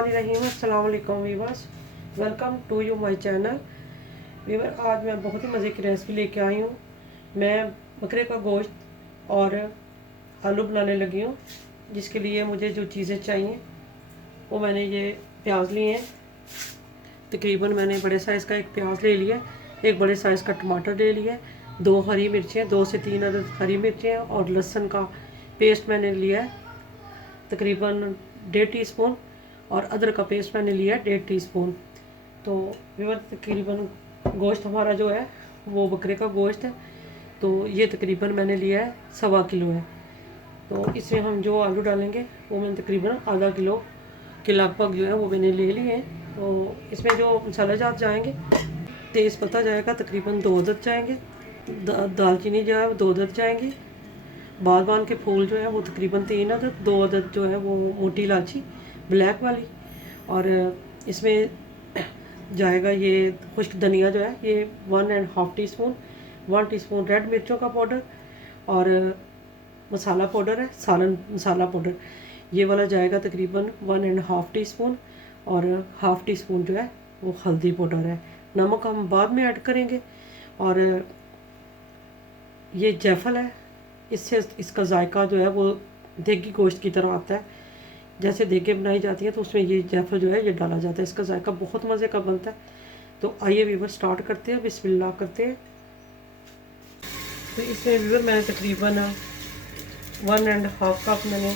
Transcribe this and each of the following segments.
बिस्मिल्लाहिर्रहमानिर्रहीम। अस्सलाम वालेकुम viewers, welcome to you my channel. Viewer, आज मैं बहुत ही मज़े की रेसिपी लेके आई हूँ। मैं बकरे का गोश्त और आलू बनाने लगी हूँ। जिसके लिए मुझे जो चीज़ें चाहिए वो मैंने ये प्याज लिए हैं। तकरीबन मैंने बड़े साइज़ का एक प्याज ले लिया, एक बड़े साइज़ का टमाटर ले लिया, 2 हरी मिर्चें, 2 से 3 अदद हरी मिर्चें और लहसुन का पेस्ट मैंने लिया है तकरीबन 1.5 टीस्पून, और अदरक का पेस्ट मैंने लिया है 1.5 टीस्पून। तो व्यूअर, तकरीबन गोश्त हमारा जो है वो बकरे का गोश्त है, तो ये तकरीबन मैंने लिया है 1.25 किलो है। तो इसमें हम जो आलू डालेंगे वो मैंने तकरीबन आधा किलो के लगभग जो है वो मैंने ले लिए हैं। तो इसमें जो मसाले जात जाएंगे, तेज़ पत्ता जाएगा तकरीबन 2 अदद जाएंगे, दालचीनी जो है वो 2 अदद जाएंगी, बागवान के फूल जो है वो तकरीबन 3 अदद, 2 अदद जो है वो मोटी इलायची ब्लैक वाली, और इसमें जाएगा ये खुश्क धनिया जो है ये 1.5 टीस्पून, 1 टीस्पून रेड मिर्चों का पाउडर, और मसाला पाउडर है सालन मसाला पाउडर, ये वाला जाएगा तकरीबन 1.5 टीस्पून, और 1/2 टीस्पून जो है वो हल्दी पाउडर है। नमक हम बाद में ऐड करेंगे। और ये जायफल है, इससे इसका जायका जो है वो देगी गोश्त की तरह आता है। जैसे देगे बनाई जाती है तो उसमें ये जायफल जो है ये डाला जाता है, इसका जायका बहुत मज़े का बनता है। तो आइए व्यूवर स्टार्ट करते हैं, बिस्मिल्लाह करते हैं। तो इसमें व्यूवर मैंने तकरीबन 1.5 कप मैंने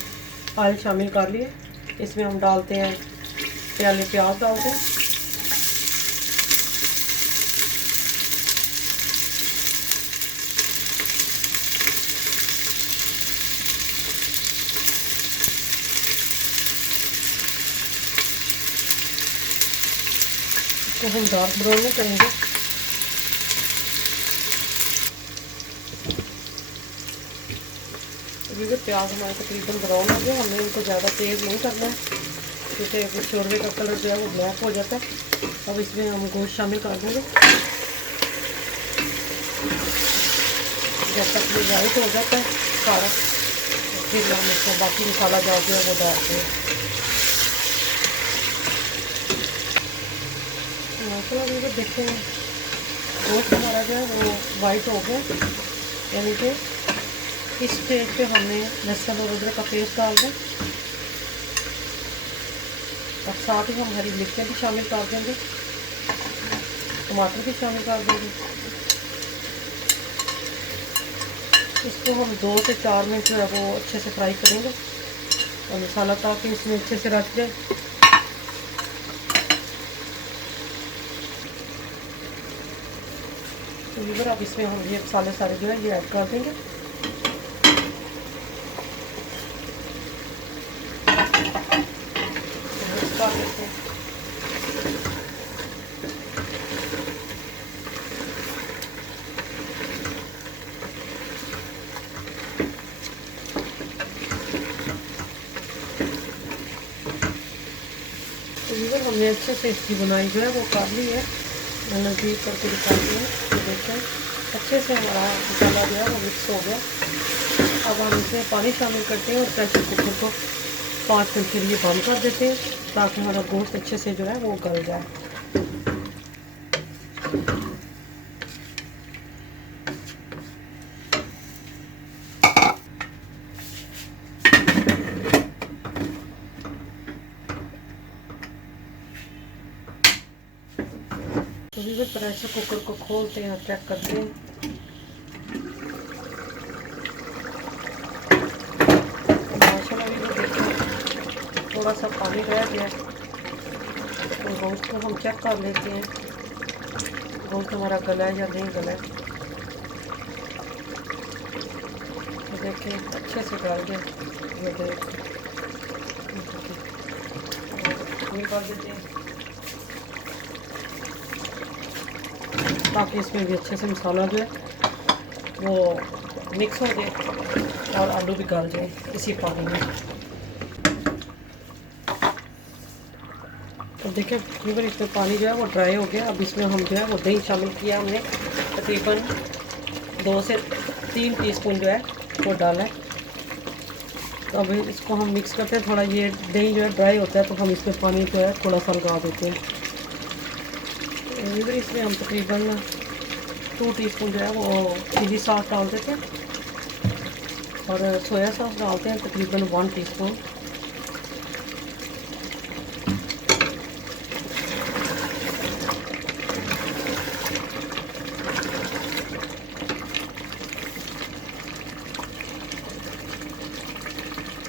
ऑयल शामिल कर लिया। इसमें हम डालते हैं पहले प्याज डालते हैं, तो हम डार्क ब्राउन में करेंगे। तो प्याज हमारे तकरीबन ब्राउन हो गया, हमें इनको ज़्यादा तेज़ नहीं करना है क्योंकि शोरबे का कलर जो है वो ब्लैक हो जाता है। अब इसमें हम गोश्त शामिल कर देंगे। जब तक ये वाइट हो जाता है सारा, तो फिर हम इसमें बाकी मसाला जो है वो डालते हैं। मसाला भी देखते हैं गोश्त हमारा जो है वो वाइट हो गया, यानी कि इस स्टेज पे हमने लहसुन और अदरक का पेस्ट डाल दें, और साथ ही हम हरी मिर्चें भी शामिल कर देंगे, टमाटर भी शामिल कर देंगे। इसको हम 2 से 4 मिनट जो है वो अच्छे से फ्राई करेंगे, और मसाला ताकि इसमें अच्छे से रच जाए। तो लीवर अब इसमें हम ये मसाले सारे जो है ये ऐड कर देंगे। तो लीवर हमने अच्छे से इसकी बुनाई जो है वो कर ली है, मैं नज़दीक करके दिखाती हूँ। तो देखें अच्छे से हमारा मसाला जो है वो मिक्स हो गया। अब हम इसमें पानी शामिल करते हैं और प्रेशर कुकर को 5 मिनट के लिए बंद कर देते हैं ताकि हमारा गोश्त अच्छे से जो है वो गल जाए। तो भी प्रेशर कुकर को खोलते हैं और चेक करते हैं। माशाल्लाह भी देखिए थोड़ा सा पानी रह गया, तो गोश्त को हम चेक कर लेते हैं गोश्त हमारा गला है या नहीं गला है। तो देखिए अच्छे से गल गया, ये देख कर देते हैं ताकि इसमें भी अच्छे से मसाला जो है वो मिक्स हो जाए और आलू भी गल जाए इसी पानी में। तो देखिए लीवर इसमें पानी जो है वो ड्राई हो गया। अब इसमें हम जो है वो दही शामिल किया, हमने तकरीबन 2 से 3 टीस्पून जो है वो डाला है। तो अब इसको हम मिक्स करते हैं। थोड़ा ये दही जो है ड्राई होता है तो हम इसमें पानी जो है थोड़ा सा लगा देते हैं। इसमें हम तकरीबन 2 टीस्पून जो है वो चिली सॉस डाल देते हैं और सोया सॉस डालते हैं तकरीबन 1 टीस्पून।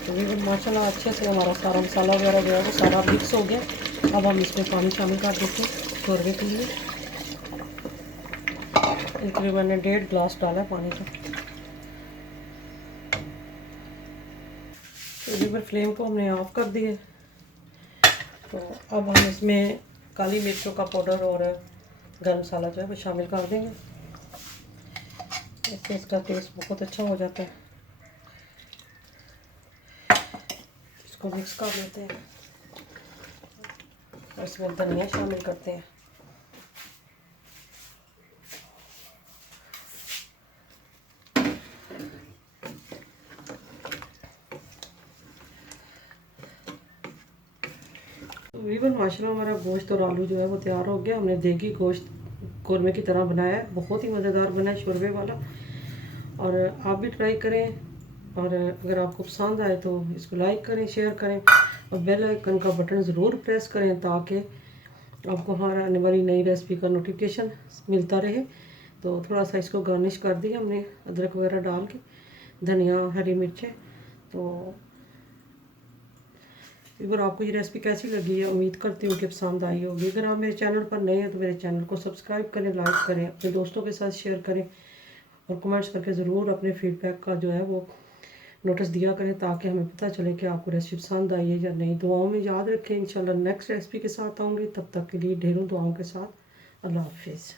तकरीबन माशाल्लाह अच्छे से हमारा सारा मसाला वगैरह जो है वो सारा मिक्स हो गया। अब हम इसमें पानी शामिल कर देते हैं शोरबे के लिए। तकरीबन मैंने 1.5 गिलास डाला है पानी का। तकरीबन फ्लेम को हमने ऑफ कर दिए। तो अब हम इसमें काली मिर्चों का पाउडर और गरम मसाला जो है वो शामिल कर देंगे। इससे इसका टेस्ट बहुत अच्छा हो जाता है। इसको मिक्स कर लेते हैं और इसमें धनिया शामिल करते हैं। तकरीबन माशाल्लाह हमारा गोश्त और आलू जो है वो तैयार हो गया। हमने देगी गोश्त कौरमे की तरह बनाया है, बहुत ही मज़ेदार बना है शोरबे वाला। और आप भी ट्राई करें और अगर आपको पसंद आए तो इसको लाइक करें, शेयर करें और बेल आइकन का बटन ज़रूर प्रेस करें ताकि आपको हमारा आने वाली नई रेसिपी का नोटिफिकेशन मिलता रहे। तो थोड़ा सा इसको गार्निश कर दिया हमने अदरक वगैरह डाल के, धनिया, हरी मिर्चें। तो अगर आपको ये रेसिपी कैसी लगी है, उम्मीद करती हूँ कि पसंद आई होगी। अगर आप मेरे चैनल पर नए हैं तो मेरे चैनल को सब्सक्राइब करें, लाइक करें, अपने दोस्तों के साथ शेयर करें और कमेंट्स करके ज़रूर अपने फीडबैक का जो है वो नोटिस दिया करें ताकि हमें पता चले कि आपको रेसिपी पसंद आई है या नहीं। दुआओं में याद रखें। इंशाल्लाह नेक्स्ट रेसिपी के साथ आऊँगी। तब तक के लिए ढेरों दुआओं के साथ अल्लाह हाफिज़।